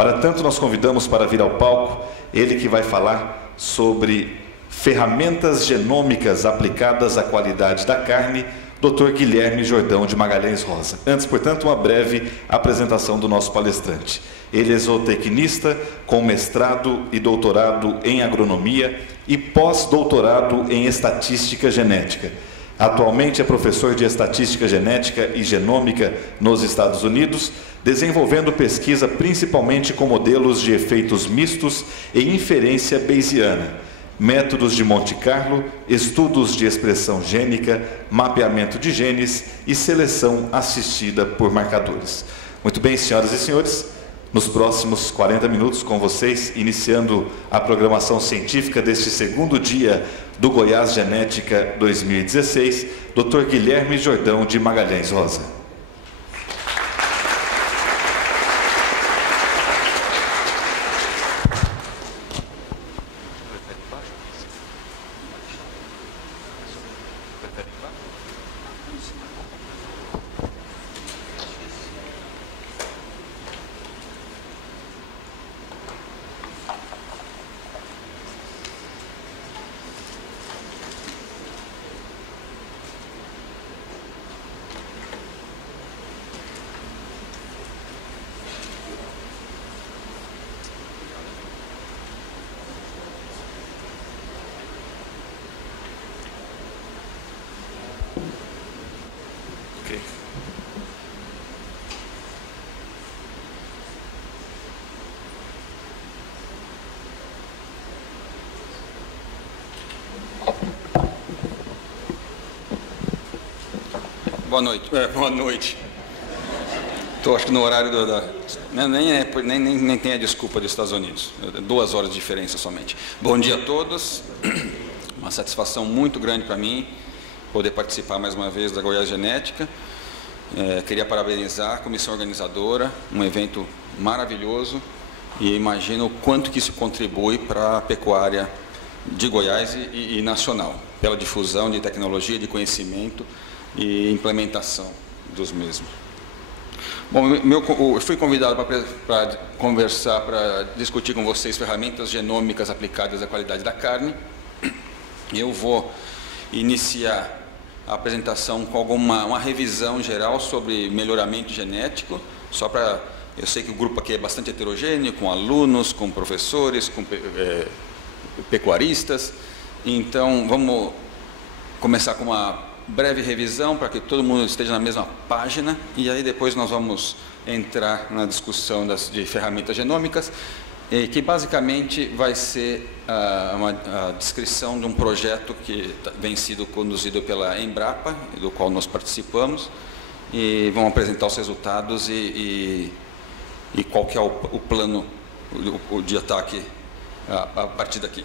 Para tanto, nós convidamos para vir ao palco ele que vai falar sobre ferramentas genômicas aplicadas à qualidade da carne, Dr. Guilherme Jordão de Magalhães Rosa. Antes, portanto, uma breve apresentação do nosso palestrante. Ele é zootecnista com mestrado e doutorado em agronomia e pós-doutorado em estatística genética. Atualmente é professor de estatística genética e genômica nos Estados Unidos, desenvolvendo pesquisa principalmente com modelos de efeitos mistos e inferência bayesiana, métodos de Monte Carlo, estudos de expressão gênica, mapeamento de genes e seleção assistida por marcadores. Muito bem, senhoras e senhores, nos próximos 40 minutos com vocês, iniciando a programação científica deste segundo dia do Goiás Genética 2016, Dr. Guilherme Jordão de Magalhães Rosa. Boa noite. Boa noite. Estou, acho que no horário nem tem a desculpa dos Estados Unidos. 2 horas de diferença somente. Bom dia a todos. Uma satisfação muito grande para mim poder participar mais uma vez da Goiás Genética. Queria parabenizar a comissão organizadora, um evento maravilhoso, e imagino o quanto que isso contribui para a pecuária de Goiás e nacional, pela difusão de tecnologia, de conhecimento e implementação dos mesmos. Bom, eu fui convidado para conversar, para discutir com vocês ferramentas genômicas aplicadas à qualidade da carne. Eu vou iniciar a apresentação com uma revisão geral sobre melhoramento genético, só para... Eu sei que o grupo aqui é bastante heterogêneo, com alunos, com professores, com pecuaristas, então vamos começar com uma breve revisão para que todo mundo esteja na mesma página, e aí depois nós vamos entrar na discussão de ferramentas genômicas, que basicamente vai ser a descrição de um projeto que vem sido conduzido pela Embrapa, do qual nós participamos, e vamos apresentar os resultados e qual que é o plano de ataque a partir daqui.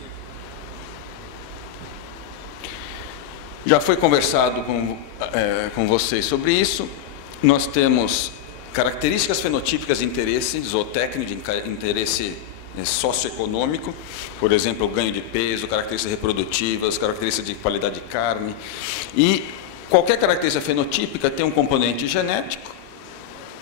Já foi conversado com vocês sobre isso. Nós temos características fenotípicas de interesse zootécnico, de interesse socioeconômico, por exemplo, o ganho de peso, características reprodutivas, características de qualidade de carne. E qualquer característica fenotípica tem um componente genético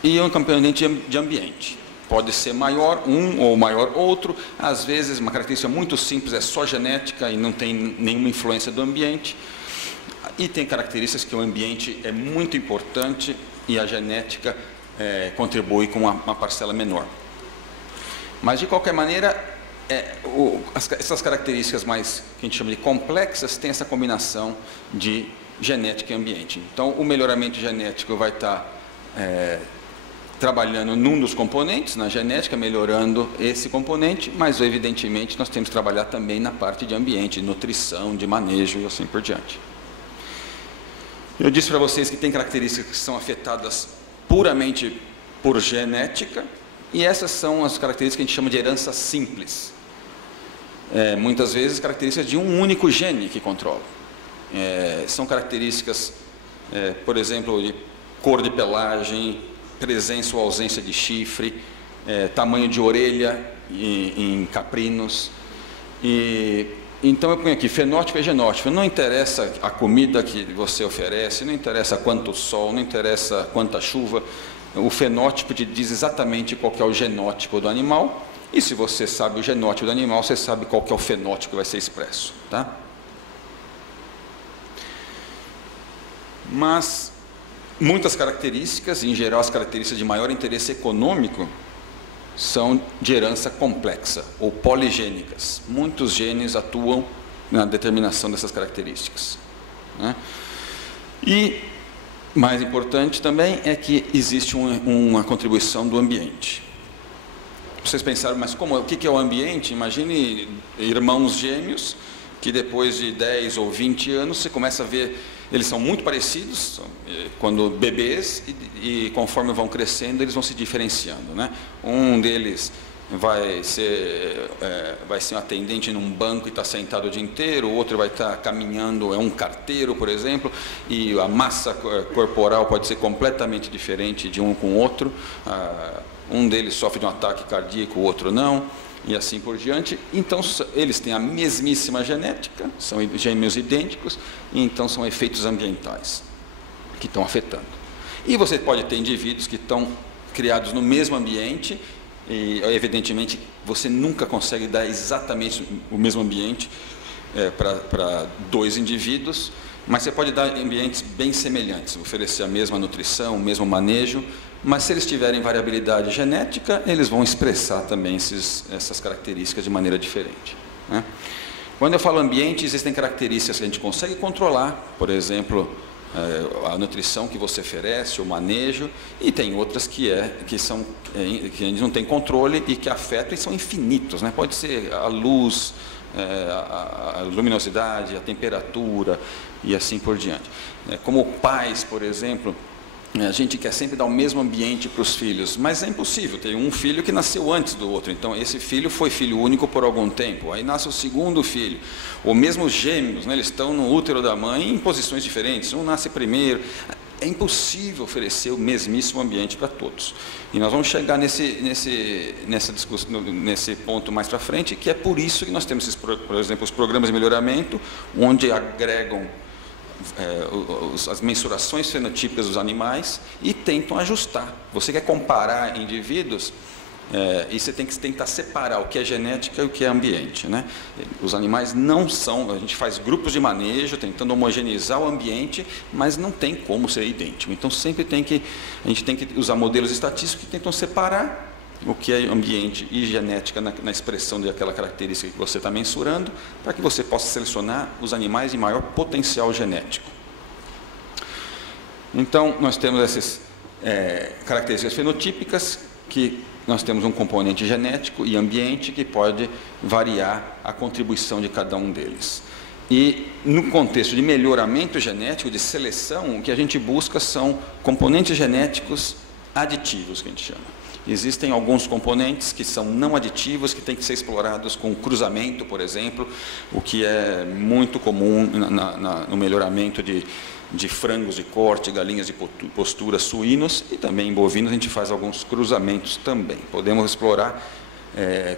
e um componente de ambiente. Pode ser maior um ou maior outro. Às vezes, uma característica muito simples é só genética e não tem nenhuma influência do ambiente. E tem características que o ambiente é muito importante e a genética contribui com uma parcela menor. Mas, de qualquer maneira, essas características mais, que a gente chama de complexas, têm essa combinação de genética e ambiente. Então, o melhoramento genético vai estar trabalhando num dos componentes, na genética, melhorando esse componente, mas, evidentemente, nós temos que trabalhar também na parte de ambiente, de nutrição, de manejo e assim por diante. Eu disse para vocês que tem características que são afetadas puramente por genética, e essas são as características que a gente chama de herança simples. Muitas vezes características de um único gene que controla. São características, por exemplo, de cor de pelagem, presença ou ausência de chifre, tamanho de orelha em caprinos. Então eu ponho aqui fenótipo e genótipo. Não interessa a comida que você oferece, não interessa quanto sol, não interessa quanta chuva. o fenótipo te diz exatamente qual que é o genótipo do animal, e se você sabe o genótipo do animal, você sabe qual que é o fenótipo que vai ser expresso, tá? Mas muitas características, em geral as características de maior interesse econômico, são de herança complexa ou poligênicas. Muitos genes atuam na determinação dessas características, né? E mais importante também é que existe uma contribuição do ambiente. Vocês pensaram, mas o que é o ambiente? Imagine irmãos gêmeos que depois de 10 ou 20 anos você começa a ver, eles são muito parecidos quando bebês e conforme vão crescendo eles vão se diferenciando, né? Um deles vai ser um atendente num banco e está sentado o dia inteiro, o outro vai estar caminhando, é um carteiro, por exemplo, e a massa corporal pode ser completamente diferente de um com o outro. Um deles sofre de um ataque cardíaco, o outro não, e assim por diante. Então, eles têm a mesmíssima genética, são gêmeos idênticos, e então são efeitos ambientais que estão afetando. E você pode ter indivíduos que estão criados no mesmo ambiente, e evidentemente você nunca consegue dar exatamente o mesmo ambiente para dois indivíduos, mas você pode dar ambientes bem semelhantes, oferecer a mesma nutrição, o mesmo manejo, mas se eles tiverem variabilidade genética, eles vão expressar também essas características de maneira diferente, né? Quando eu falo ambiente, existem características que a gente consegue controlar, por exemplo, a nutrição que você oferece, o manejo, e tem outras que a gente não tem controle e que afetam e são infinitos, né? Pode ser a luz, a luminosidade, a temperatura e assim por diante. Como pais, por exemplo, a gente quer sempre dar o mesmo ambiente para os filhos, mas é impossível. Tem um filho que nasceu antes do outro, então esse filho foi filho único por algum tempo, aí nasce o segundo filho, ou mesmo os gêmeos, né, eles estão no útero da mãe em posições diferentes, um nasce primeiro. É impossível oferecer o mesmíssimo ambiente para todos. E nós vamos chegar nessa discussão, nesse ponto mais para frente, que é por isso que nós temos, por exemplo, os programas de melhoramento, onde agregam as mensurações fenotípicas dos animais e tentam ajustar. Você quer comparar indivíduos e você tem que tentar separar o que é genética e o que é ambiente, né? Os animais não são, a gente faz grupos de manejo tentando homogeneizar o ambiente, mas não tem como ser idêntico. Então sempre a gente tem que usar modelos estatísticos que tentam separar o que é ambiente e genética na expressão daquela característica que você está mensurando, para que você possa selecionar os animais de maior potencial genético. Então, nós temos essas características fenotípicas, que nós temos um componente genético e ambiente que pode variar a contribuição de cada um deles. E no contexto de melhoramento genético, de seleção, o que a gente busca são componentes genéticos aditivos, que a gente chama. Existem alguns componentes que são não aditivos, que têm que ser explorados com cruzamento, por exemplo, o que é muito comum no melhoramento de frangos de corte, galinhas de postura, suínos, e também em bovinos a gente faz alguns cruzamentos também. Podemos explorar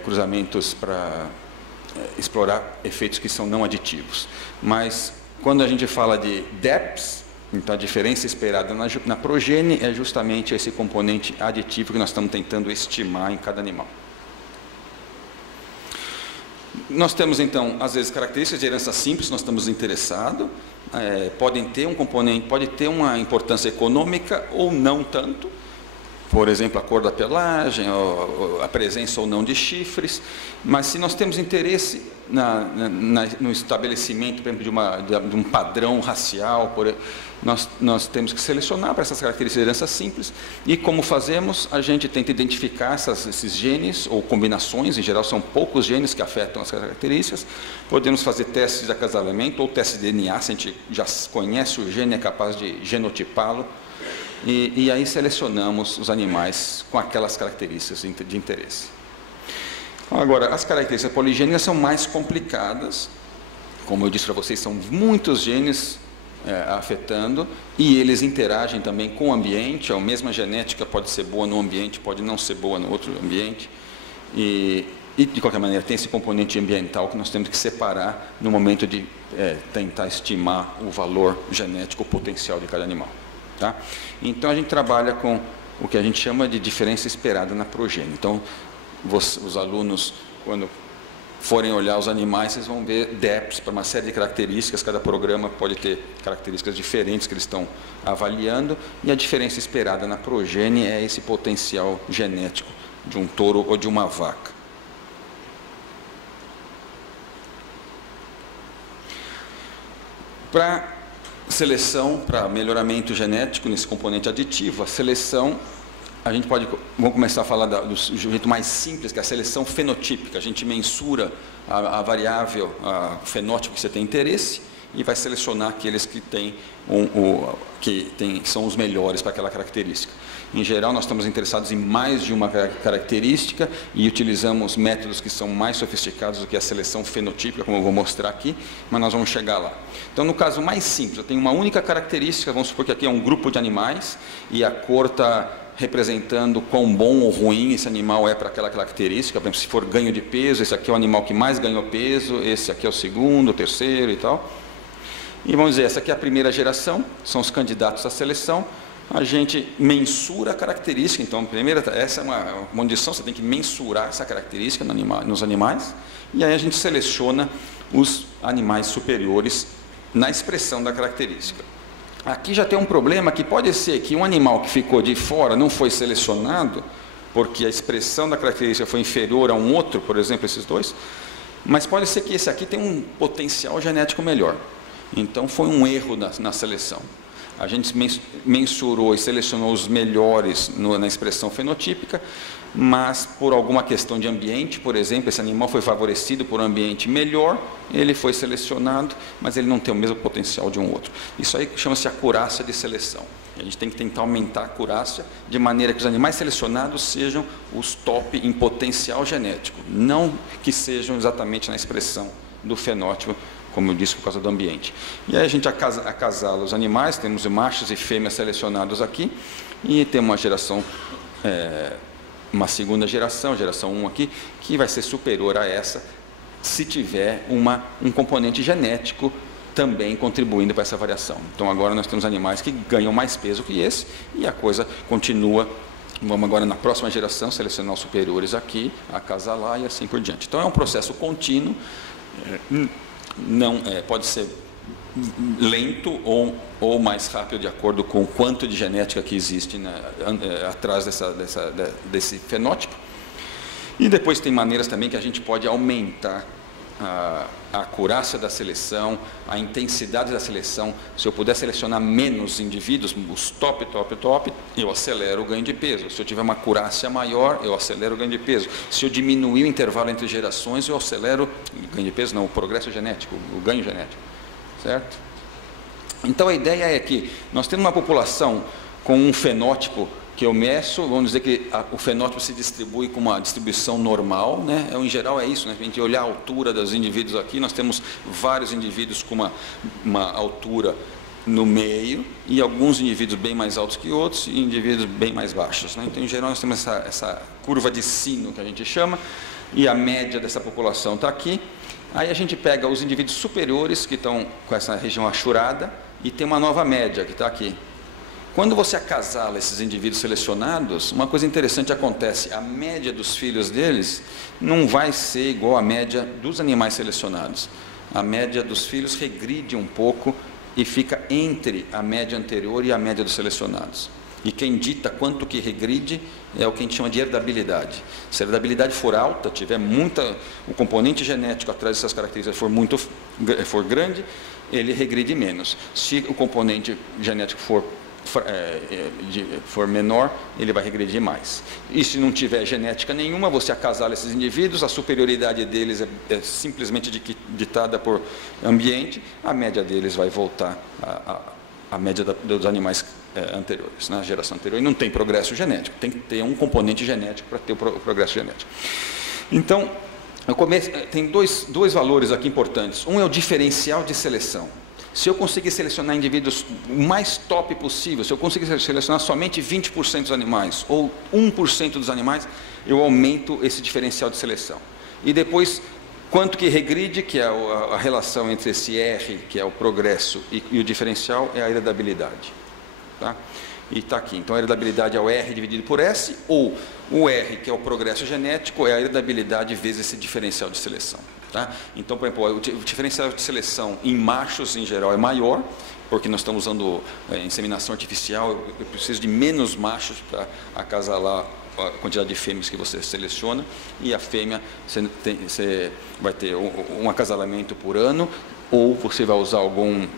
cruzamentos para explorar efeitos que são não aditivos. Mas quando a gente fala de DEPs, então a diferença esperada na progênie é justamente esse componente aditivo que nós estamos tentando estimar em cada animal. Nós temos então, às vezes, características de herança simples, nós estamos interessados, podem ter um componente, pode ter uma importância econômica ou não tanto, por exemplo, a cor da pelagem, a presença ou não de chifres, mas se nós temos interesse no estabelecimento, por exemplo, de um padrão racial, nós temos que selecionar para essas características de herança simples, e como fazemos, a gente tenta identificar esses genes ou combinações, em geral são poucos genes que afetam as características, podemos fazer testes de acasalamento ou testes de DNA, se a gente já conhece o gene, é capaz de genotipá-lo, e aí selecionamos os animais com aquelas características de interesse. Agora, as características poligênicas são mais complicadas, como eu disse para vocês, são muitos genes afetando, e eles interagem também com o ambiente, a mesma genética pode ser boa no ambiente, pode não ser boa no outro ambiente, e de qualquer maneira tem esse componente ambiental que nós temos que separar no momento de tentar estimar o valor genético potencial de cada animal. Tá? Então a gente trabalha com o que a gente chama de diferença esperada na progênie. Então, os alunos, quando forem olhar os animais, vocês vão ver DEPs para uma série de características, cada programa pode ter características diferentes que eles estão avaliando, e a diferença esperada na progênie é esse potencial genético de um touro ou de uma vaca. Para seleção, para melhoramento genético nesse componente aditivo, a seleção, vamos começar a falar do jeito mais simples, que é a seleção fenotípica. A gente mensura a variável, o fenótipo que você tem interesse, e vai selecionar aqueles que são os melhores para aquela característica. Em geral, nós estamos interessados em mais de uma característica e utilizamos métodos que são mais sofisticados do que a seleção fenotípica, como eu vou mostrar aqui, mas nós vamos chegar lá. Então, no caso mais simples, eu tenho uma única característica, vamos supor que aqui é um grupo de animais e a cor está representando quão bom ou ruim esse animal é para aquela característica. Por exemplo, se for ganho de peso, esse aqui é o animal que mais ganhou peso, esse aqui é o segundo, o terceiro e tal. E vamos dizer, essa aqui é a primeira geração, são os candidatos à seleção. A gente mensura a característica, então, essa é uma condição, você tem que mensurar essa característica nos animais, e aí a gente seleciona os animais superiores na expressão da característica. Aqui já tem um problema, que pode ser que um animal que ficou de fora não foi selecionado, porque a expressão da característica foi inferior a um outro, por exemplo, esses dois, mas pode ser que esse aqui tenha um potencial genético melhor. Então, foi um erro na seleção. A gente mensurou e selecionou os melhores na expressão fenotípica, mas por alguma questão de ambiente, por exemplo, esse animal foi favorecido por um ambiente melhor, ele foi selecionado, mas ele não tem o mesmo potencial de um outro. Isso aí chama-se acurácia de seleção. A gente tem que tentar aumentar a acurácia de maneira que os animais selecionados sejam os top em potencial genético, não que sejam exatamente na expressão do fenótipo, como eu disse, por causa do ambiente. E aí a gente acasala os animais, temos machos e fêmeas selecionados aqui, e tem uma geração, uma segunda geração, geração 1 aqui, que vai ser superior a essa, se tiver um componente genético também contribuindo para essa variação. Então agora nós temos animais que ganham mais peso que esse, e a coisa continua. Vamos agora na próxima geração selecionar os superiores aqui, acasalar e assim por diante. Então é um processo contínuo, pode ser lento ou mais rápido de acordo com o quanto de genética que existe atrás desse fenótipo. E depois tem maneiras também que a gente pode aumentar a acurácia da seleção, a intensidade da seleção. Se eu puder selecionar menos indivíduos, os top, eu acelero o ganho de peso. Se eu tiver uma acurácia maior, eu acelero o ganho de peso. Se eu diminuir o intervalo entre gerações, eu acelero o ganho de peso, não, o progresso genético, o ganho genético, certo? Então a ideia é que nós temos uma população com um fenótipo que eu meço, vamos dizer que o fenótipo se distribui com uma distribuição normal, né? Em geral é isso, né? A gente olhar a altura dos indivíduos aqui, nós temos vários indivíduos com uma altura no meio, e alguns indivíduos bem mais altos que outros, e indivíduos bem mais baixos, né? Então, em geral, nós temos essa curva de sino, que a gente chama, e a média dessa população está aqui. Aí a gente pega os indivíduos superiores, que estão com essa região achurada, e tem uma nova média, que está aqui. Quando você acasala esses indivíduos selecionados, uma coisa interessante acontece, a média dos filhos deles não vai ser igual à média dos animais selecionados. A média dos filhos regride um pouco e fica entre a média anterior e a média dos selecionados. E quem dita quanto que regride é o que a gente chama de herdabilidade. Se a herdabilidade for alta, tiver o componente genético atrás dessas características for grande, ele regride menos. Se o componente genético for menor, ele vai regredir mais. E se não tiver genética nenhuma, você acasala esses indivíduos, a superioridade deles é simplesmente ditada por ambiente, a média deles vai voltar à média dos animais anteriores, na geração anterior, e não tem progresso genético, tem que ter um componente genético para ter o progresso genético. Então, tem dois valores aqui importantes. Um é o diferencial de seleção. Se eu conseguir selecionar indivíduos o mais top possível, se eu conseguir selecionar somente 20% dos animais ou 1% dos animais, eu aumento esse diferencial de seleção. E depois, quanto que regride, que é a relação entre esse R, que é o progresso, e o diferencial, é a heredabilidade. Tá? e está aqui. Então a heredabilidade é o R dividido por S, ou o R, que é o progresso genético, é a heredabilidade vezes esse diferencial de seleção. Tá? Então, por exemplo, o diferencial de seleção em machos, em geral, é maior, porque nós estamos usando inseminação artificial, eu preciso de menos machos para acasalar a quantidade de fêmeas que você seleciona, e a fêmea você vai ter um acasalamento por ano, ou você vai usar alguma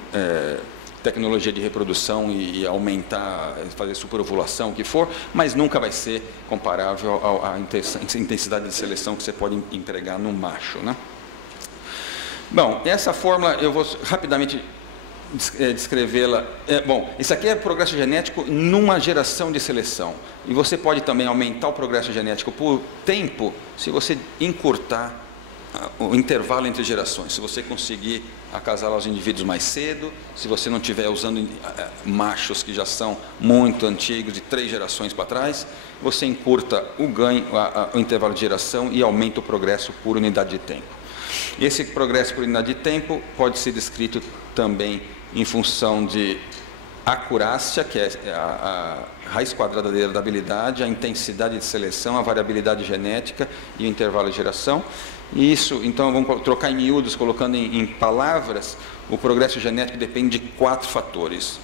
tecnologia de reprodução e aumentar, fazer superovulação, o que for, mas nunca vai ser comparável à intensidade de seleção que você pode empregar no macho, né? Bom, essa fórmula eu vou rapidamente descrevê-la. Bom, isso aqui é progresso genético numa geração de seleção. E você pode também aumentar o progresso genético por tempo se você encurtar o intervalo entre gerações. Se você conseguir acasalar os indivíduos mais cedo, se você não estiver usando machos que já são muito antigos, de 3 gerações para trás, você encurta o ganho, o intervalo de geração e aumenta o progresso por unidade de tempo. Esse progresso por unidade de tempo pode ser descrito também em função de acurácia, que é a raiz quadrada da heredabilidade, a intensidade de seleção, a variabilidade genética e o intervalo de geração. E isso, então, vamos trocar em miúdos, colocando em palavras, o progresso genético depende de 4 fatores.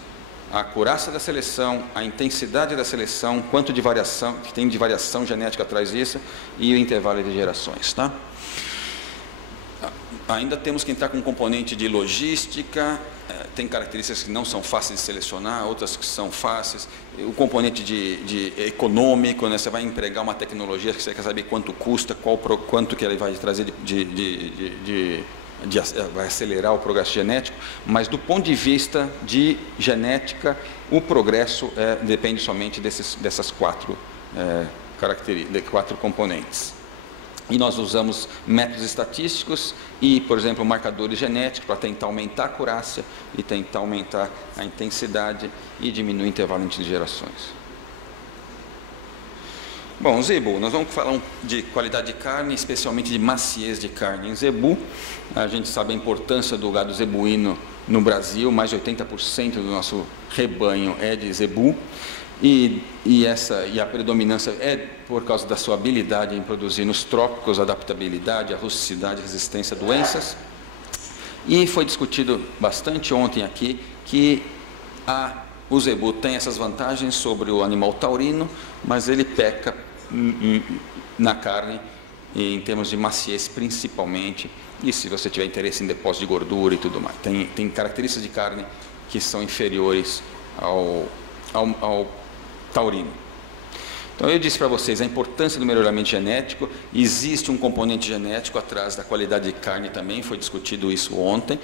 A acurácia da seleção, a intensidade da seleção, quanto de variação, que tem de variação genética atrás disso, e o intervalo de gerações, tá? Ainda temos que entrar com um componente de logística, tem características que não são fáceis de selecionar, outras que são fáceis. O componente de econômico, né? Você vai empregar uma tecnologia que você quer saber quanto custa, quanto que ele vai trazer vai acelerar o progresso genético, mas do ponto de vista de genética, o progresso depende somente dessas 4 componentes. E nós usamos métodos estatísticos e, por exemplo, marcadores genéticos para tentar aumentar a acurácia e tentar aumentar a intensidade e diminuir o intervalo entre gerações. Bom, zebu, nós vamos falar de qualidade de carne, especialmente de maciez de carne. Em zebu, a gente sabe a importância do gado zebuíno no Brasil, mais de 80% do nosso rebanho é de zebu. E a predominância é por causa da sua habilidade em produzir nos trópicos, adaptabilidade, a rusticidade, resistência a doenças. E foi discutido bastante ontem aqui que o zebu tem essas vantagens sobre o animal taurino, mas ele peca na carne, em termos de maciez principalmente, e se você tiver interesse em depósito de gordura e tudo mais. Tem características de carne que são inferiores ao taurino. Então eu disse para vocês a importância do melhoramento genético. Existe um componente genético atrás da qualidade de carne também, foi discutido isso ontem.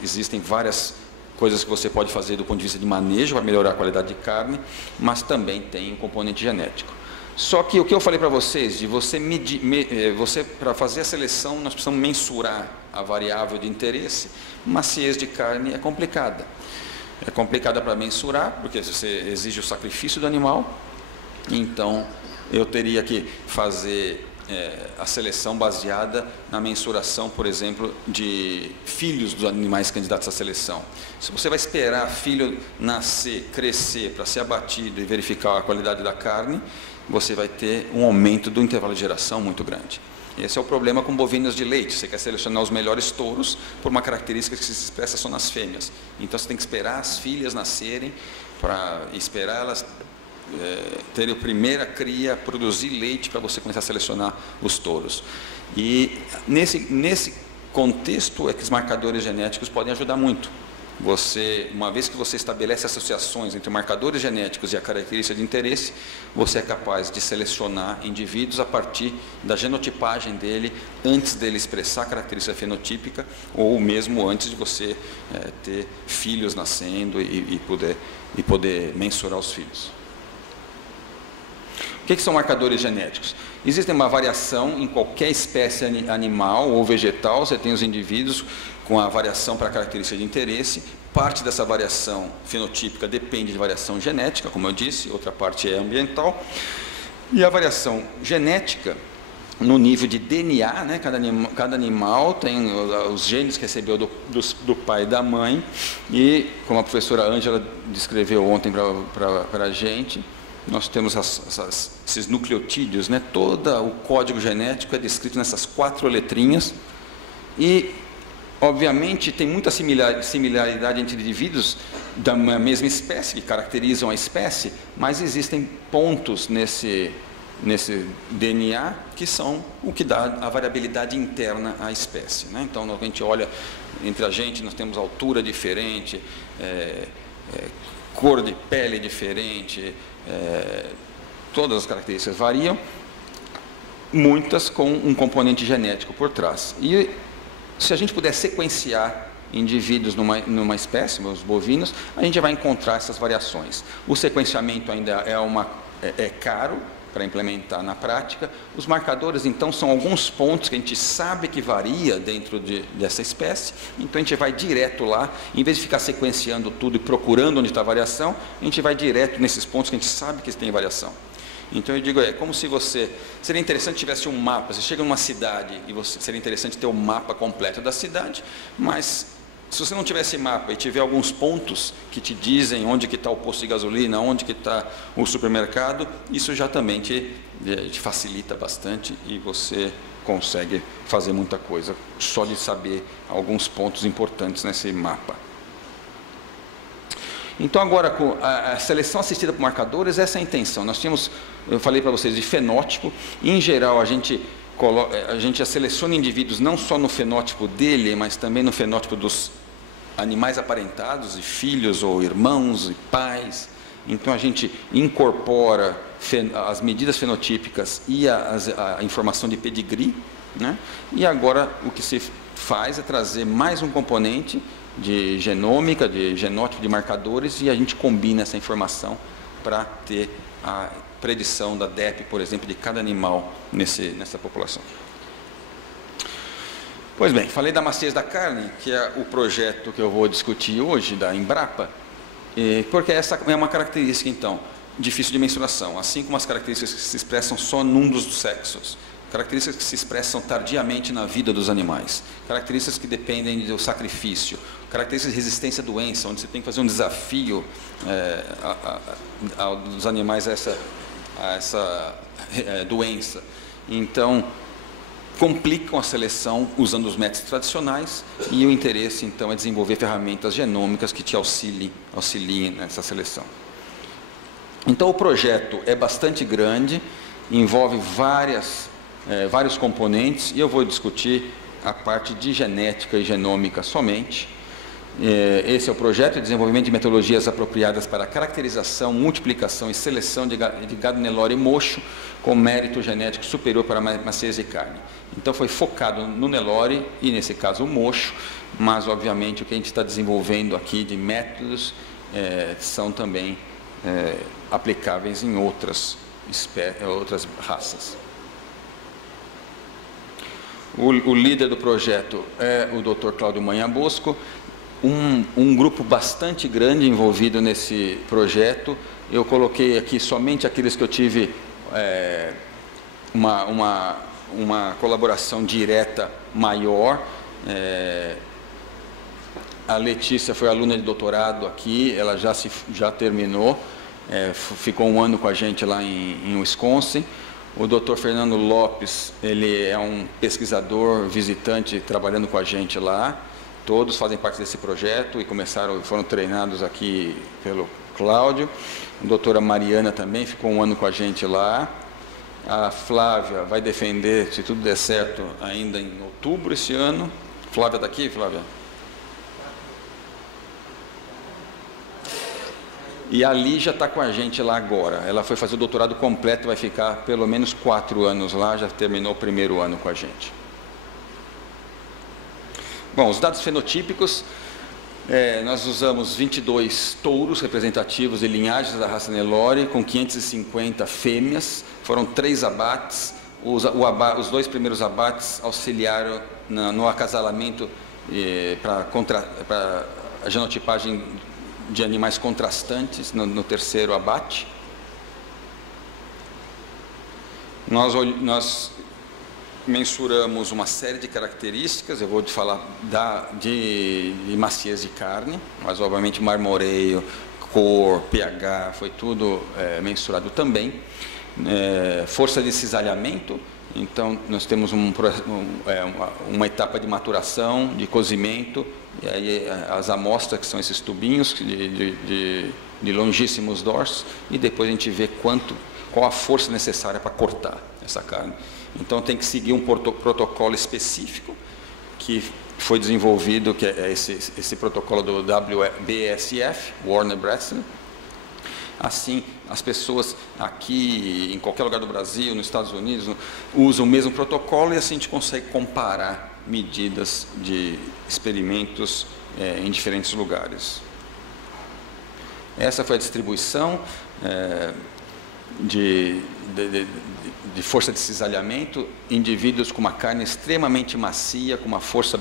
Existem várias coisas que você pode fazer do ponto de vista de manejo para melhorar a qualidade de carne, mas também tem um componente genético. Só que o que eu falei para vocês, de você para fazer a seleção, nós precisamos mensurar a variável de interesse. Maciez de carne é complicada. É complicada para mensurar, porque você exige o sacrifício do animal, então eu teria que fazer a seleção baseada na mensuração, por exemplo, de filhos dos animais candidatos à seleção. Se você vai esperar filho nascer, crescer, para ser abatido e verificar a qualidade da carne, você vai ter um aumento do intervalo de geração muito grande. Esse é o problema com bovinos de leite. Você quer selecionar os melhores touros por uma característica que se expressa só nas fêmeas. Então você tem que esperar as filhas nascerem, para esperar elas terem a primeira cria, produzir leite para você começar a selecionar os touros. E nesse contexto é que os marcadores genéticos podem ajudar muito. Uma vez que você estabelece associações entre marcadores genéticos e a característica de interesse, você é capaz de selecionar indivíduos a partir da genotipagem dele, antes dele expressar a característica fenotípica, ou mesmo antes de você ter filhos nascendo e poder mensurar os filhos. O que são marcadores genéticos? Existe uma variação em qualquer espécie animal ou vegetal. Você tem os indivíduos com a variação para a característica de interesse. Parte dessa variação fenotípica depende de variação genética, como eu disse, outra parte é ambiental. E a variação genética no nível de DNA, né? Cada animal tem os genes que recebeu do pai e da mãe, e como a professora Ângela descreveu ontem para a gente, nós temos esses nucleotídeos, né? Todo o código genético é descrito nessas 4 letrinhas, e obviamente tem muita similaridade entre indivíduos da mesma espécie, que caracterizam a espécie, mas existem pontos nesse DNA que são o que dá a variabilidade interna à espécie, né? Então, quando a gente olha entre a gente, nós temos altura diferente, cor de pele diferente, todas as características variam, muitas com um componente genético por trás. E se a gente puder sequenciar indivíduos numa espécie, os bovinos, a gente vai encontrar essas variações. O sequenciamento ainda é caro para implementar na prática. Os marcadores, então, são alguns pontos que a gente sabe que varia dentro dessa espécie, então a gente vai direto lá, em vez de ficar sequenciando tudo e procurando onde está a variação, a gente vai direto nesses pontos que a gente sabe que tem variação. Então eu digo, é como se seria interessante tivesse um mapa, você chega numa cidade e seria interessante ter o mapa completo da cidade, mas se você não tivesse mapa e tiver alguns pontos que te dizem onde que está o posto de gasolina, onde que está o supermercado, isso já também te facilita bastante e você consegue fazer muita coisa só de saber alguns pontos importantes nesse mapa. Então agora, com a seleção assistida por marcadores, essa é a intenção. Eu falei para vocês de fenótipo, em geral a gente seleciona indivíduos não só no fenótipo dele, mas também no fenótipo dos animais aparentados, de filhos ou irmãos e pais. Então a gente incorpora as medidas fenotípicas e a informação de pedigree, né? E agora o que se faz é trazer mais um componente de genômica, de genótipo de marcadores, e a gente combina essa informação para ter a predição da DEP, por exemplo, de cada animal nessa população. Pois bem, falei da maciez da carne, que é o projeto que eu vou discutir hoje, da Embrapa, porque essa é uma característica, então, difícil de mensuração, assim como as características que se expressam só num dos sexos, características que se expressam tardiamente na vida dos animais, características que dependem do sacrifício, características de resistência à doença, onde você tem que fazer um desafio dos animais a essa doença. Então, complicam a seleção usando os métodos tradicionais, e o interesse, então, é desenvolver ferramentas genômicas que te auxiliem nessa seleção. Então, o projeto é bastante grande, envolve vários componentes, e eu vou discutir a parte de genética e genômica somente. Esse é o projeto de desenvolvimento de metodologias apropriadas para caracterização, multiplicação e seleção de gado Nelore mocho com mérito genético superior para maciez de carne. Então foi focado no Nelore e, nesse caso, o mocho, mas obviamente o que a gente está desenvolvendo aqui de métodos são também aplicáveis em outras raças. O líder do projeto é o Dr. Cláudio Manha Bosco. Um grupo bastante grande envolvido nesse projeto. Eu coloquei aqui somente aqueles que eu tive uma colaboração direta maior. A Letícia foi aluna de doutorado aqui, ela já terminou, ficou um ano com a gente lá em Wisconsin. O Dr. Fernando Lopes, ele é um pesquisador visitante trabalhando com a gente lá. Todos fazem parte desse projeto e foram treinados aqui pelo Cláudio. A doutora Mariana também ficou um ano com a gente lá. A Flávia vai defender, se tudo der certo, ainda em outubro esse ano. Flávia está aqui, Flávia? E a Lígia está com a gente lá agora. Ela foi fazer o doutorado completo, vai ficar pelo menos 4 anos lá, já terminou o primeiro ano com a gente. Bom, os dados fenotípicos, nós usamos 22 touros representativos de linhagens da raça Nelore, com 550 fêmeas, foram 3 abates, os 2 primeiros abates auxiliaram no acasalamento para a genotipagem de animais contrastantes no terceiro abate. Nós mensuramos uma série de características. Eu vou te falar de maciez de carne, mas obviamente marmoreio, cor, pH, foi tudo mensurado também. Força de cisalhamento, então nós temos uma etapa de maturação, de cozimento, e aí as amostras, que são esses tubinhos de longíssimos dorsos, e depois a gente vê qual a força necessária para cortar essa carne. Então tem que seguir um protocolo específico que foi desenvolvido, que é esse protocolo do WBSF, Warner Bressler. Assim, as pessoas aqui, em qualquer lugar do Brasil, nos Estados Unidos, usam o mesmo protocolo, e assim a gente consegue comparar medidas de experimentos em diferentes lugares. Essa foi a distribuição de força de cisalhamento. Indivíduos com uma carne extremamente macia, com uma força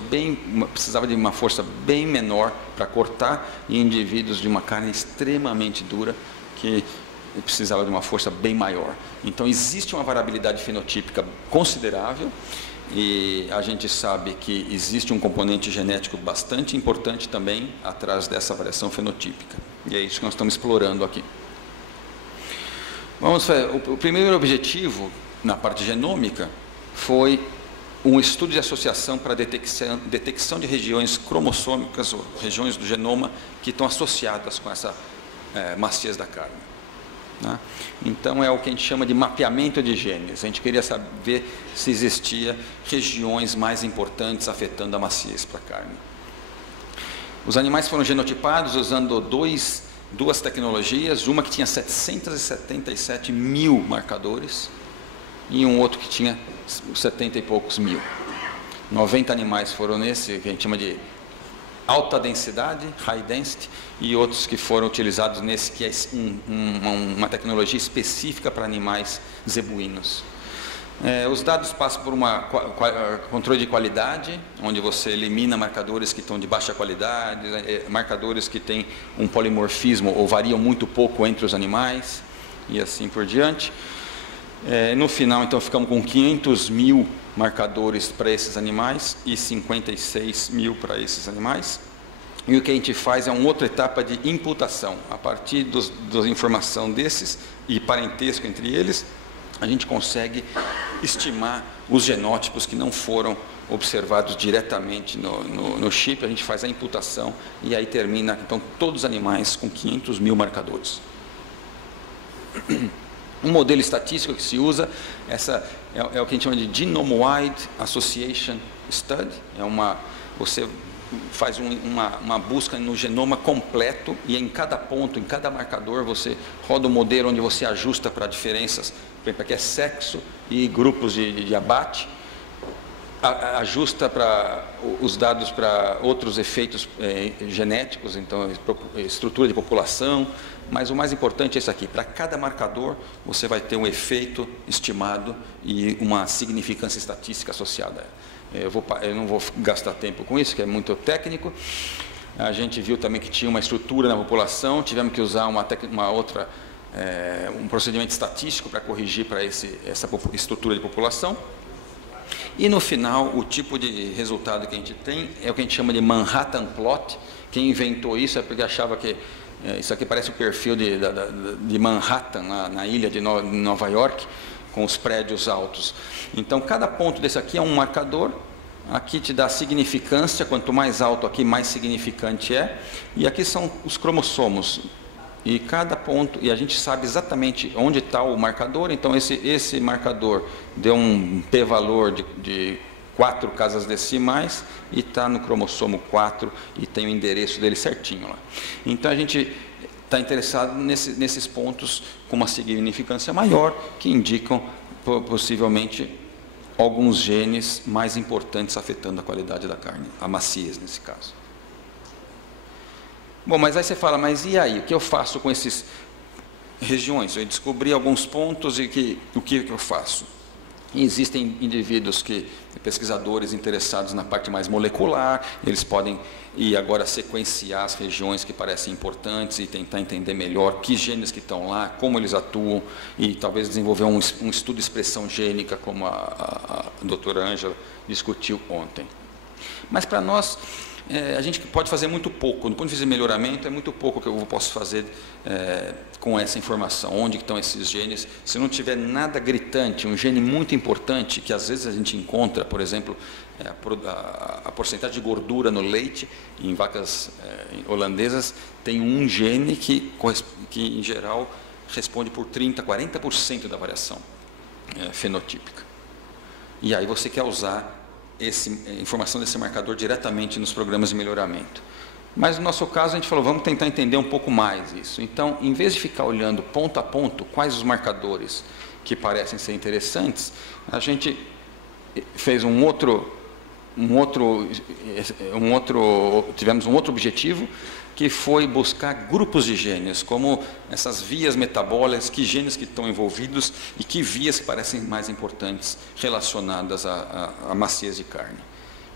precisava de uma força bem menor para cortar, e indivíduos de uma carne extremamente dura, que precisava de uma força bem maior. Então existe uma variabilidade fenotípica considerável, e a gente sabe que existe um componente genético bastante importante também atrás dessa variação fenotípica, e é isso que nós estamos explorando aqui. O primeiro objetivo na parte genômica foi um estudo de associação para detecção de regiões cromossômicas, ou regiões do genoma que estão associadas com essa maciez da carne, né? Então é o que a gente chama de mapeamento de genes. A gente queria saber se existia regiões mais importantes afetando a maciez para a carne. Os animais foram genotipados usando duas tecnologias, uma que tinha 777 mil marcadores e um outro que tinha 70 e poucos mil. 90 animais foram nesse, que a gente chama de alta densidade, high density, e outros que foram utilizados nesse, que é uma tecnologia específica para animais zebuínos. Os dados passam por controle de qualidade, onde você elimina marcadores que estão de baixa qualidade, marcadores que têm um polimorfismo ou variam muito pouco entre os animais, e assim por diante. No final, então, ficamos com 500 mil marcadores para esses animais e 56 mil para esses animais. E o que a gente faz é uma outra etapa de imputação. A partir da informação desses e parentesco entre eles, a gente consegue estimar os genótipos que não foram observados diretamente no chip. A gente faz a imputação e aí termina, então, todos os animais com 500 mil marcadores. Um modelo estatístico que se usa, é o que a gente chama de Genome-Wide Association Study. Você faz uma busca no genoma completo, e em cada ponto, em cada marcador, você roda um modelo onde você ajusta para diferenças, por exemplo, aqui é sexo e grupos de abate, ajusta para os dados para outros efeitos genéticos, então estrutura de população, mas o mais importante é isso aqui: para cada marcador você vai ter um efeito estimado e uma significância estatística associada. Eu não vou gastar tempo com isso, que é muito técnico. A gente viu também que tinha uma estrutura na população, tivemos que usar um procedimento estatístico para corrigir para essa estrutura de população. E no final, o tipo de resultado que a gente tem é o que a gente chama de Manhattan Plot. Quem inventou isso é porque achava que isso aqui parece o perfil de Manhattan, na ilha de Nova York, com os prédios altos. Então, cada ponto desse aqui é um marcador. Aqui te dá significância, quanto mais alto aqui, mais significante é. E aqui são os cromossomos. E cada ponto, e a gente sabe exatamente onde está o marcador. Então esse marcador deu um p-valor de 4 casas decimais e está no cromossomo 4 e tem o endereço dele certinho lá. Então a gente está interessado nesses pontos com uma significância maior, que indicam possivelmente alguns genes mais importantes afetando a qualidade da carne, a maciez nesse caso. Bom, mas aí você fala, mas e aí, o que eu faço com essas regiões? Eu descobri alguns pontos e o que eu faço? Existem indivíduos pesquisadores interessados na parte mais molecular, eles podem ir agora sequenciar as regiões que parecem importantes e tentar entender melhor que genes que estão lá, como eles atuam, e talvez desenvolver um estudo de expressão gênica, como a doutora Ângela discutiu ontem. Mas para nós, a gente pode fazer muito pouco. Do ponto de vista de melhoramento, é muito pouco que eu posso fazer com essa informação. Onde estão esses genes? Se não tiver nada gritante, um gene muito importante, que às vezes a gente encontra, por exemplo, a porcentagem de gordura no leite, em vacas holandesas, tem um gene que em geral, responde por 30%, 40% da variação fenotípica. E aí você quer usar informação desse marcador diretamente nos programas de melhoramento. Mas no nosso caso a gente falou, vamos tentar entender um pouco mais isso. Então, em vez de ficar olhando ponto a ponto quais os marcadores que parecem ser interessantes, a gente fez tivemos um outro objetivo, que foi buscar grupos de genes, como essas vias metabólicas, que genes que estão envolvidos e que vias que parecem mais importantes relacionadas à maciez de carne.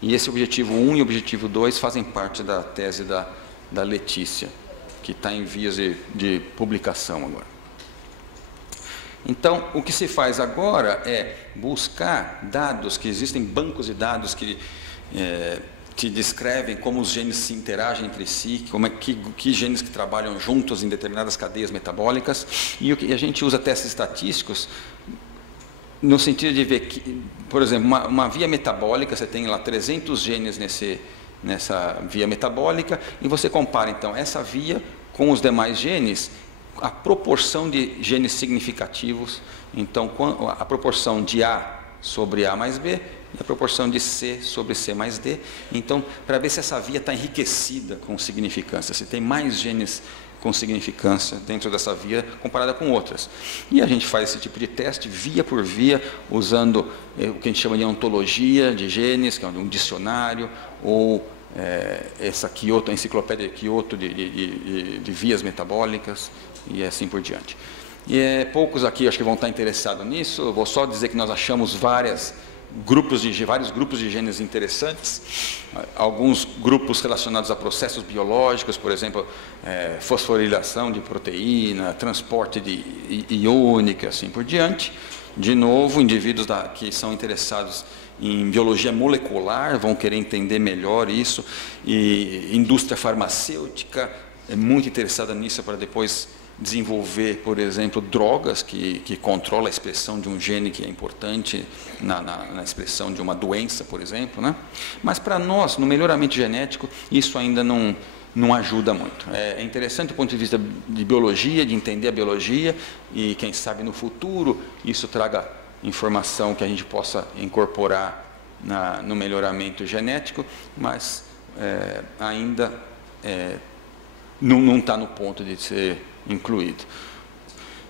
E esse objetivo 1 e objetivo 2 fazem parte da tese da Letícia, que está em vias de publicação agora. Então, o que se faz agora é buscar dados, que existem bancos de dados que te descrevem como os genes se interagem entre si, que genes que trabalham juntos em determinadas cadeias metabólicas, e a gente usa testes estatísticos no sentido de ver que, por exemplo, uma via metabólica, você tem lá 300 genes nessa via metabólica, e você compara então essa via com os demais genes, a proporção de genes significativos, então a proporção de A sobre A mais B, e a proporção de C sobre C mais D, então, para ver se essa via está enriquecida com significância, se tem mais genes com significância dentro dessa via comparada com outras. E a gente faz esse tipo de teste via por via, usando o que a gente chama de ontologia de genes, que é um dicionário, ou essa Kyoto, a enciclopédia Kyoto de vias metabólicas, e assim por diante. E poucos aqui acho que vão estar interessados nisso, eu vou só dizer que nós achamos vários grupos de genes interessantes, alguns grupos relacionados a processos biológicos, por exemplo, fosforilação de proteína, transporte iônico, assim por diante. De novo, indivíduos que são interessados em biologia molecular vão querer entender melhor isso, e indústria farmacêutica é muito interessada nisso para depois desenvolver, por exemplo, drogas que controlam a expressão de um gene que é importante na expressão de uma doença, por exemplo, né? Mas para nós, no melhoramento genético, isso ainda não ajuda muito. É interessante do ponto de vista de biologia, de entender a biologia, e quem sabe no futuro isso traga informação que a gente possa incorporar no melhoramento genético, mas ainda não está no ponto de ser incluído.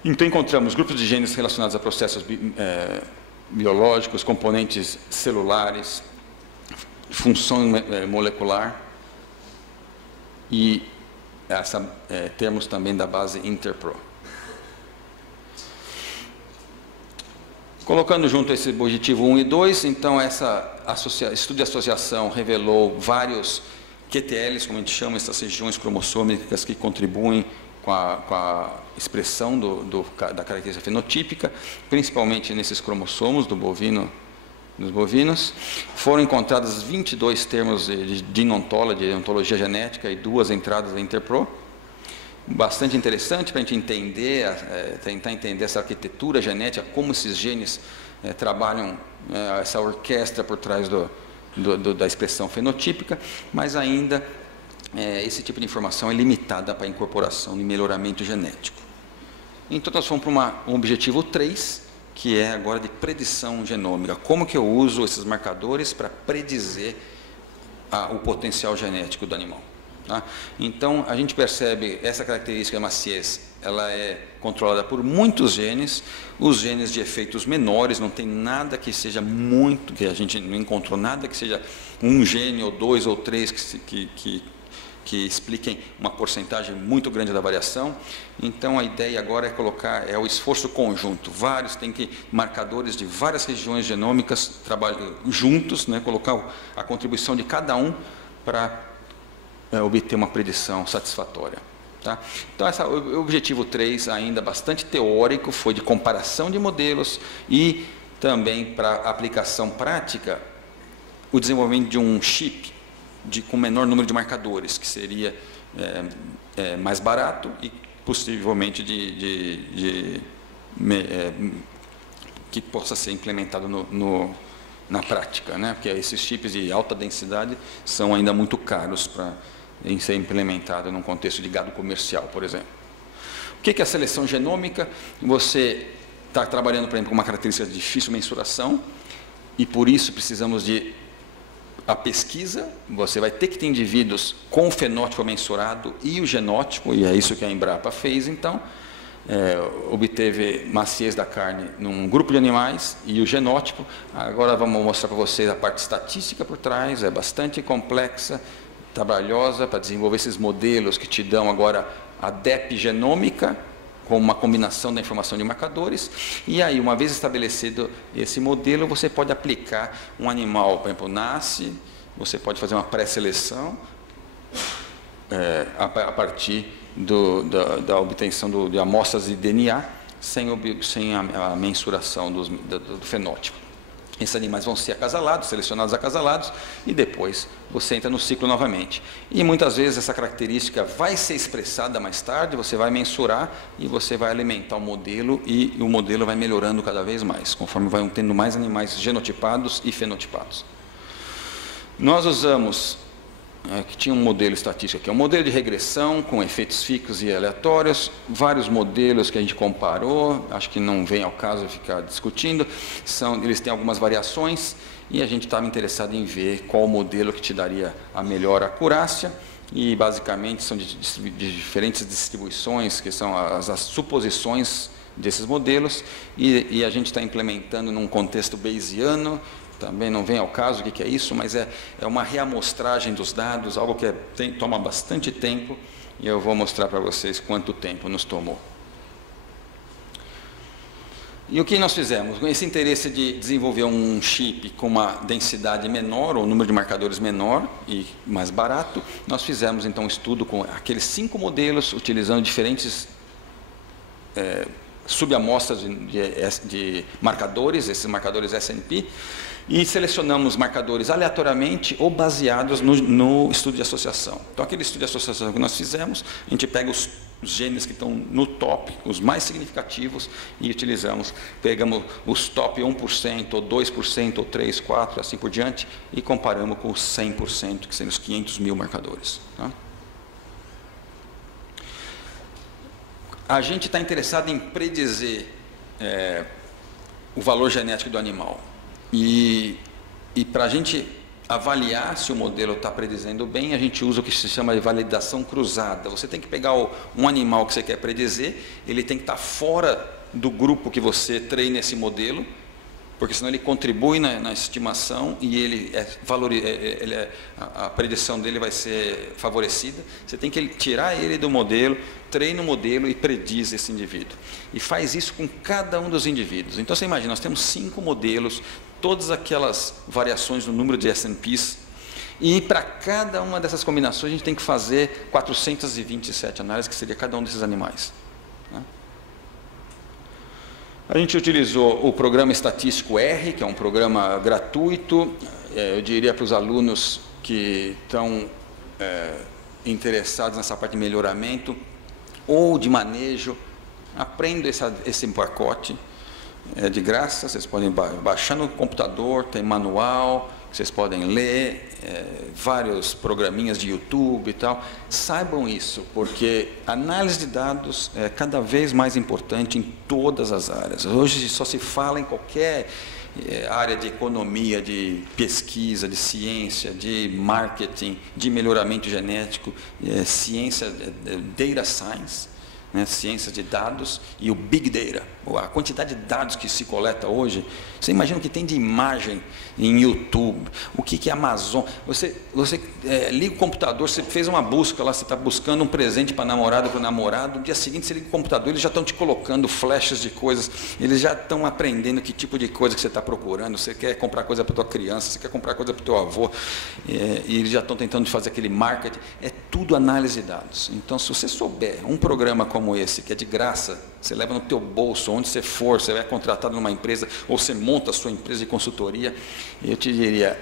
Então, encontramos grupos de genes relacionados a processos biológicos, componentes celulares, função molecular, e termos também da base Interpro. Colocando junto esse objetivo 1 e 2, então estudo de associação revelou vários QTLs, como a gente chama, essas regiões cromossômicas que contribuem com a expressão da característica fenotípica, principalmente nesses cromossomos dos bovinos. Foram encontrados 22 termos de ontologia genética, e 2 entradas da Interpro. Bastante interessante para a gente entender, tentar entender essa arquitetura genética, como esses genes trabalham, essa orquestra por trás da expressão fenotípica, mas ainda esse tipo de informação é limitada para a incorporação e melhoramento genético. Então, nós fomos para um objetivo 3, que é agora de predição genômica. Como que eu uso esses marcadores para predizer o potencial genético do animal? Tá? Então, a gente percebe essa característica da maciez, ela é controlada por muitos genes, os genes de efeitos menores, não tem nada que seja que a gente não encontrou nada que seja um gene, ou 2 ou 3, que que expliquem uma porcentagem muito grande da variação. Então, a ideia agora é colocar o esforço conjunto. Marcadores de várias regiões genômicas trabalhando juntos, né, colocar a contribuição de cada um para obter uma predição satisfatória. Tá? Então, o objetivo 3, ainda bastante teórico, foi de comparação de modelos e também para aplicação prática, o desenvolvimento de um chip com menor número de marcadores, que seria mais barato e possivelmente que possa ser implementado na prática, né? Porque esses chips de alta densidade são ainda muito caros para ser implementado num contexto de gado comercial, por exemplo. O que é a seleção genômica? Você está trabalhando, por exemplo, com uma característica de difícil mensuração e por isso precisamos de a pesquisa. Você vai ter que ter indivíduos com o fenótipo mensurado e o genótipo, e é isso que a Embrapa fez, então, obteve maciez da carne num grupo de animais e o genótipo. Agora vamos mostrar para vocês a parte estatística por trás, é bastante complexa, trabalhosa, para desenvolver esses modelos que te dão agora a DEP genômica, com uma combinação da informação de marcadores, e aí, uma vez estabelecido esse modelo, você pode aplicar um animal, por exemplo, nasce, você pode fazer uma pré-seleção a partir da obtenção de amostras de DNA, sem a mensuração do fenótipo. Esses animais vão ser acasalados, selecionados acasalados, e depois você entra no ciclo novamente. E muitas vezes essa característica vai ser expressada mais tarde, você vai mensurar e você vai alimentar o modelo, e o modelo vai melhorando cada vez mais, conforme vai tendo mais animais genotipados e fenotipados. Nós usamos, que tinha um modelo estatístico aqui, um modelo de regressão com efeitos fixos e aleatórios, vários modelos que a gente comparou, acho que não vem ao caso ficar discutindo, eles têm algumas variações e a gente estava interessado em ver qual modelo que te daria a melhor acurácia, e basicamente são de diferentes distribuições, que são as suposições desses modelos, e a gente está implementando num contexto bayesiano. Também não vem ao caso o que é isso, mas é uma reamostragem dos dados, algo que toma bastante tempo, e eu vou mostrar para vocês quanto tempo nos tomou. E o que nós fizemos? Com esse interesse de desenvolver um chip com uma densidade menor, ou um número de marcadores menor e mais barato, nós fizemos então um estudo com aqueles 5 modelos, utilizando diferentes subamostras de marcadores, esses marcadores SNP, e selecionamos marcadores aleatoriamente ou baseados no estudo de associação. Então, aquele estudo de associação que nós fizemos, a gente pega os genes que estão no top, os mais significativos, e pegamos os top 1%, ou 2%, ou 3%, 4%, assim por diante, e comparamos com os 100%, que são os 500 mil marcadores. Tá? A gente está interessado em predizer o valor genético do animal. E para a gente avaliar se o modelo está predizendo bem, a gente usa o que se chama de validação cruzada. Você tem que pegar um animal que você quer predizer, ele tem que estar fora do grupo que você treina esse modelo, porque senão ele contribui na estimação e a predição dele vai ser favorecida. Você tem que tirar ele do modelo, treina o modelo e prediz esse indivíduo. E faz isso com cada um dos indivíduos. Então, você imagina, nós temos 5 modelos, todas aquelas variações no número de SNPs, e para cada uma dessas combinações a gente tem que fazer 427 análises, que seria cada um desses animais. A gente utilizou o programa estatístico R, que é um programa gratuito. Eu diria para os alunos que estão interessados nessa parte de melhoramento ou de manejo, aprenda esse pacote, é de graça, vocês podem baixar no computador, tem manual, vocês podem ler, vários programinhas de YouTube e tal. Saibam isso, porque análise de dados é cada vez mais importante em todas as áreas. Hoje só se fala em qualquer área de economia, de pesquisa, de ciência, de marketing, de melhoramento genético, ciência, data science, né, ciência de dados, e o Big Data. a quantidade de dados que se coleta hoje, você imagina o que tem de imagem em YouTube, o que é Amazon. Você liga o computador, você fez uma busca lá, você está buscando um presente para a namorada, para o namorado, no dia seguinte você liga o computador, eles já estão te colocando flashes de coisas, eles já estão aprendendo que tipo de coisa que você está procurando, você quer comprar coisa para a tua criança, você quer comprar coisa para o teu avô, e eles já estão tentando fazer aquele marketing, é tudo análise de dados. Então, se você souber um programa como esse, que é de graça, você leva no teu bolso, onde você for, você é contratado numa empresa, ou você monta a sua empresa de consultoria, eu te diria,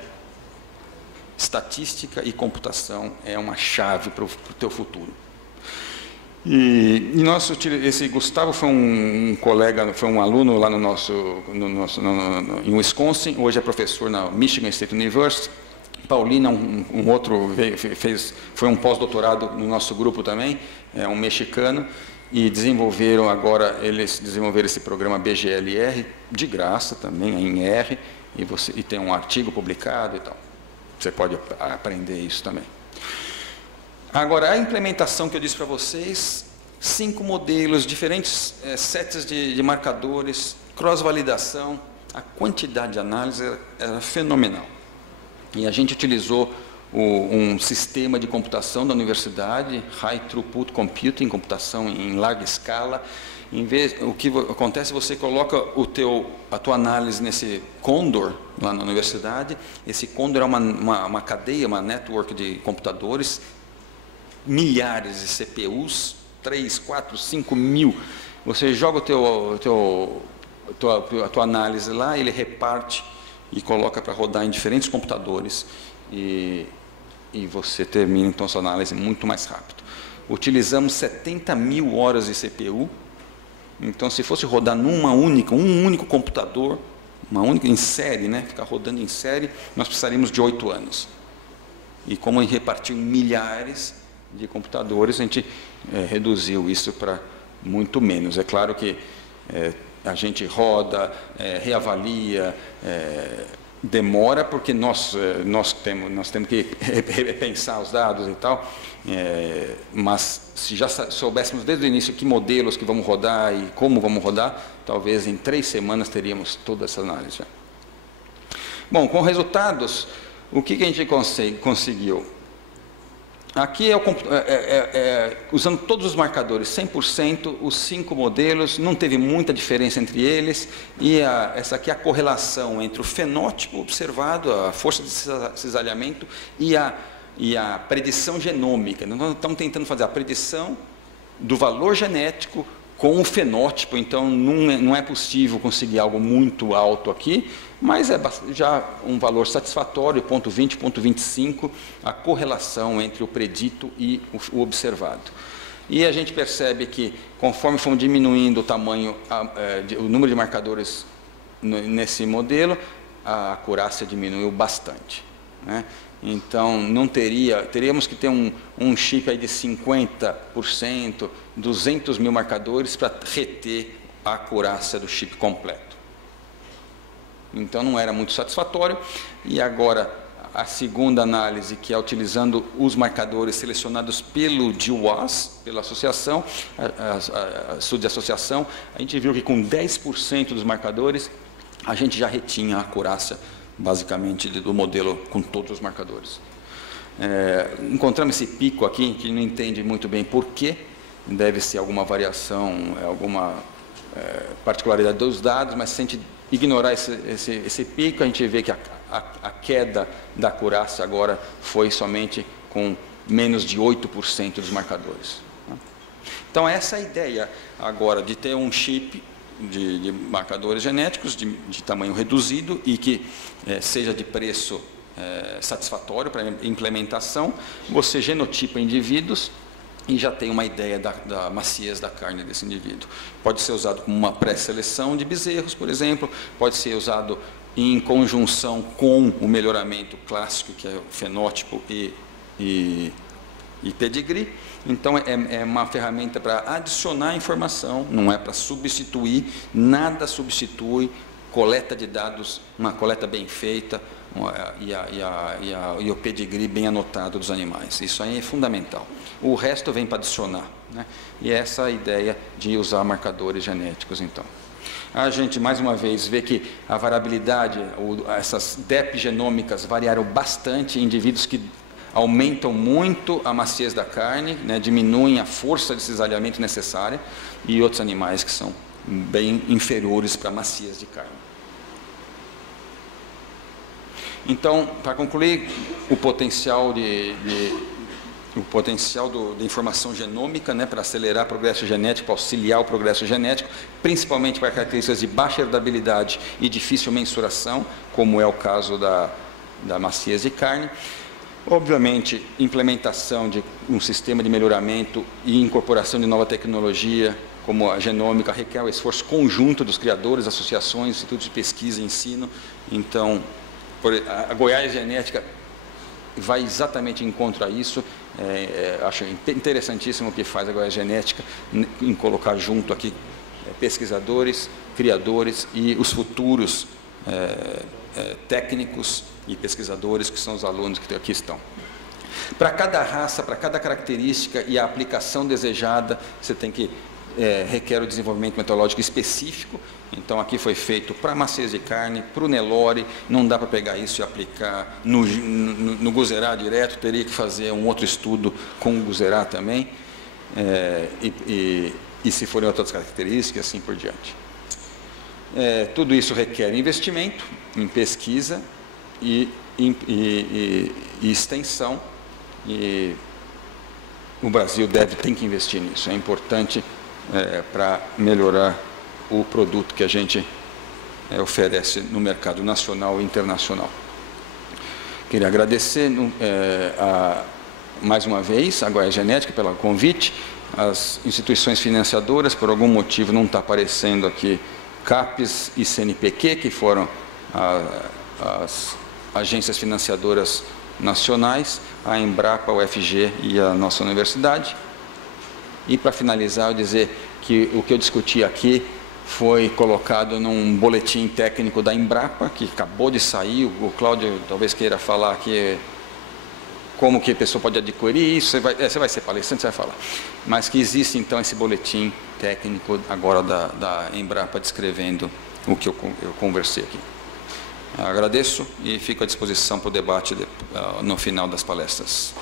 estatística e computação é uma chave para o teu futuro. E esse Gustavo foi um colega, foi um aluno lá em Wisconsin, hoje é professor na Michigan State University. Paulina, um outro, foi um pós-doutorado no nosso grupo também, é um mexicano, e eles desenvolveram esse programa BGLR, de graça também, em R, e tem um artigo publicado e tal. Você pode aprender isso também. Agora, a implementação que eu disse para vocês, 5 modelos, diferentes sets de marcadores, cross-validação, a quantidade de análise era fenomenal. E a gente utilizou um sistema de computação da universidade, High Throughput Computing, computação em larga escala. O que acontece, você coloca a tua análise nesse Condor, lá na universidade. Esse Condor é uma cadeia, uma network de computadores, milhares de CPUs, 3, 4, 5 mil. Você joga a tua análise lá, ele reparte e coloca para rodar em diferentes computadores e você termina então sua análise muito mais rápido. Utilizamos 70 mil horas de CPU, então se fosse rodar um único computador, em série, né, ficar rodando em série, nós precisaríamos de 8 anos. E como a gente repartiu em milhares de computadores, a gente reduziu isso para muito menos. É claro que a gente roda, reavalia, demora porque nós temos que repensar os dados e tal, mas se já soubéssemos desde o início que modelos que vamos rodar e como vamos rodar, talvez em 3 semanas teríamos toda essa análise já. Bom, com resultados, o que a gente conseguiu? Aqui usando todos os marcadores, 100%, os 5 modelos, não teve muita diferença entre eles, e essa aqui é a correlação entre o fenótipo observado, a força de cisalhamento e a predição genômica. Nós estamos tentando fazer a predição do valor genético com o fenótipo, então não é possível conseguir algo muito alto aqui, mas é já um valor satisfatório, 0,20, 0,25, a correlação entre o predito e o observado. E a gente percebe que, conforme fomos diminuindo o tamanho, o número de marcadores nesse modelo, a acurácia diminuiu bastante, né? Então, teríamos que ter um chip aí de 50%, 200 mil marcadores para reter a acurácia do chip completo. Então, não era muito satisfatório. E agora, a segunda análise, que é utilizando os marcadores selecionados pelo GWAS, pela associação, estudo de associação, a gente viu que com 10% dos marcadores, a gente já retinha a acurácia basicamente do modelo com todos os marcadores. Encontramos esse pico aqui, que não entende muito bem por quê, deve ser alguma variação, alguma particularidade dos dados, mas se a gente ignorar esse pico, a gente vê que a queda da acurácia agora foi somente com menos de 8% dos marcadores. Então, essa é a ideia agora de ter um chip de marcadores genéticos de tamanho reduzido e que seja de preço satisfatório para implementação. Você genotipa indivíduos e já tem uma ideia da maciez da carne desse indivíduo. Pode ser usado como uma pré-seleção de bezerros, por exemplo, pode ser usado em conjunção com o melhoramento clássico, que é o fenótipo e pedigree. Então, é uma ferramenta para adicionar informação, não é para substituir, nada substitui coleta de dados, uma coleta bem feita e o pedigree bem anotado dos animais. Isso aí é fundamental. O resto vem para adicionar, né? E essa é a ideia de usar marcadores genéticos, então. a gente, mais uma vez, vê que a variabilidade, essas DEP genômicas variaram bastante em indivíduos que aumentam muito a maciez da carne, né, diminuem a força de cisalhamento necessária, e outros animais que são bem inferiores para a maciez de carne. Então, para concluir, o potencial da informação genômica, né, para acelerar o progresso genético, para auxiliar o progresso genético, principalmente para características de baixa heredabilidade e difícil mensuração, como é o caso da maciez de carne. Obviamente, implementação de um sistema de melhoramento e incorporação de nova tecnologia, como a genômica, requer o esforço conjunto dos criadores, associações, institutos de pesquisa e ensino. Então, a Goiás Genética vai exatamente em encontro a isso. Acho interessantíssimo o que faz a Goiás Genética em colocar junto aqui pesquisadores, criadores e os futuros técnicos e pesquisadores que são os alunos que aqui estão. Para cada raça, para cada característica e a aplicação desejada, você tem que requer o desenvolvimento metodológico específico. Então aqui foi feito para maciez de carne, para o Nelore, não dá para pegar isso e aplicar no Guzerá direto, teria que fazer um outro estudo com o Guzerá também, e se forem outras características, assim por diante. Tudo isso requer investimento em pesquisa e extensão, e o Brasil tem que investir nisso, é importante para melhorar o produto que a gente oferece no mercado nacional e internacional. Queria agradecer mais uma vez a Goiás Genética pelo convite, as instituições financiadoras, por algum motivo não está aparecendo aqui CAPES e CNPq, que foram as agências financiadoras nacionais, a Embrapa, a UFG e a nossa universidade. E para finalizar, eu dizer que o que eu discuti aqui foi colocado num boletim técnico da Embrapa, que acabou de sair. O Cláudio talvez queira falar aqui como que a pessoa pode adquirir isso. Você vai ser palestrante, você vai falar. Mas que existe então esse boletim técnico agora da Embrapa descrevendo o que eu conversei aqui. Agradeço e fico à disposição para o debate no final das palestras.